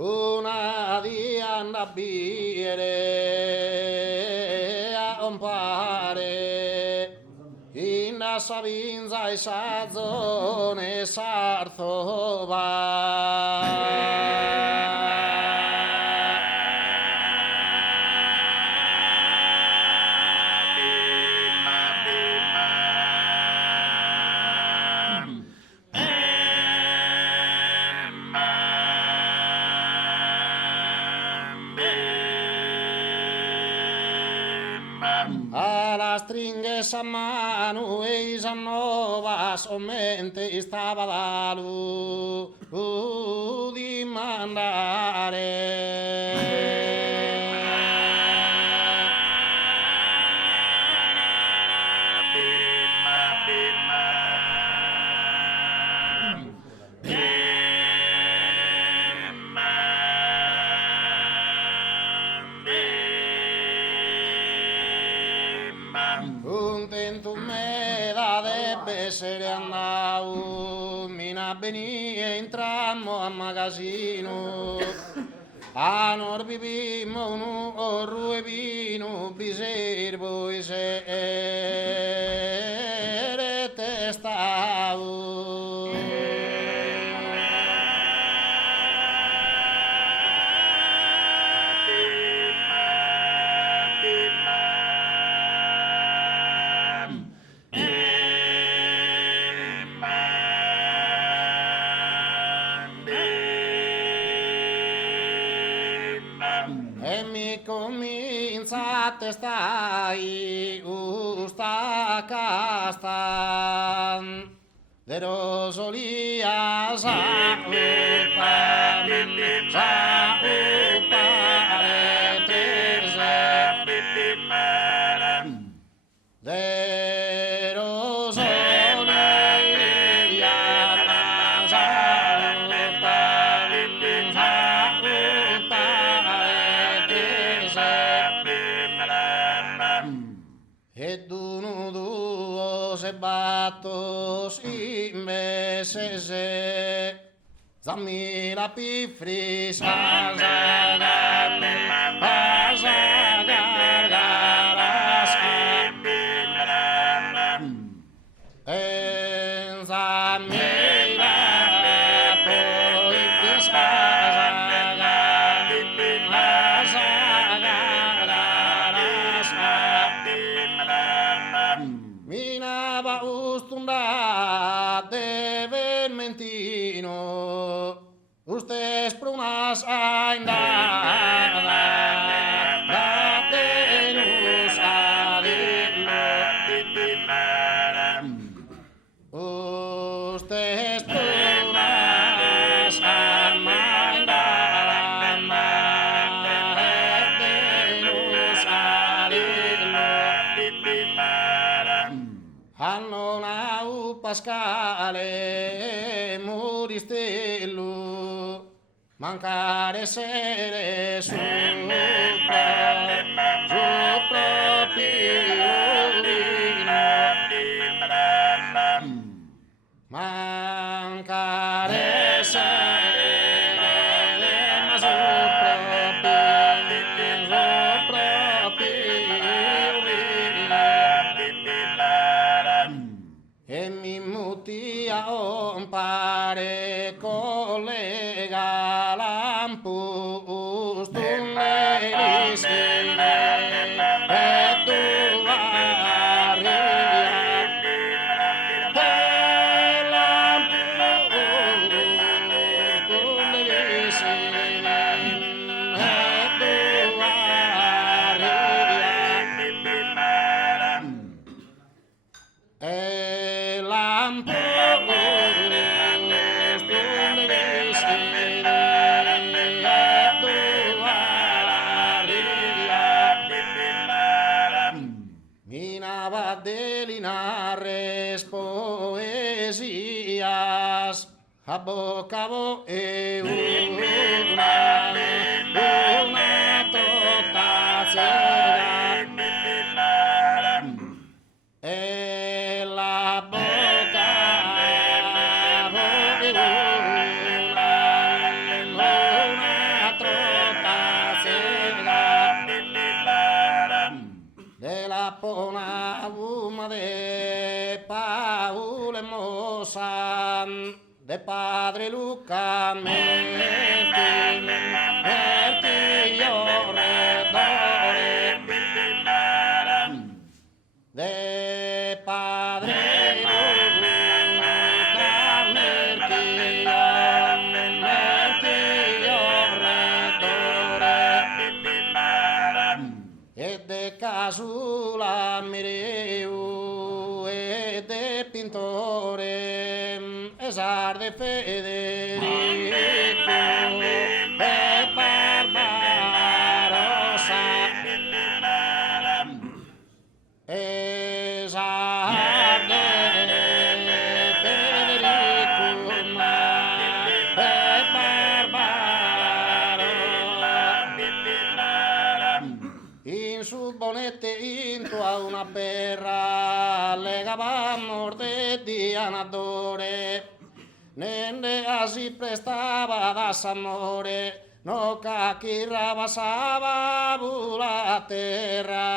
una di andabire a un pare in la Savinza e Sazzone Sartova. A las stringhe a mano e Isanova somente stava da lui di mandare. Un tento me da debbe se andavo, mina venie entrammo a magazzino, a norbibimo un ruevino, biservo e se testavo. E mi comincia a testai usta castan de rosolía sa de ed uno duo se batto si mese zammi la pifri sa Minava ustunda de vermentino, ustes prunas aindada, da tenus adillo. Ustes prunas aindada, tenus adillo. Hanno nau Pascale Muristello, mancare sere su mancare sere ma su e mi mutia un pare collega lampu stunneris e tu varia Minava delinares poesias a bocavo e una totazia e la bocca una alma de Paul Hermosa, de padre Luca Mertillo Redore, de padre Luca Mertillo Redore, e de Casula Mireu, e de Pintore, esar de Federico, e Barbarossa, esar de Federico, e Barbarossa. In sul bonete into a una perra legavamo de dianadore, nende así prestaba das amore, no caqui rabasaba la terra.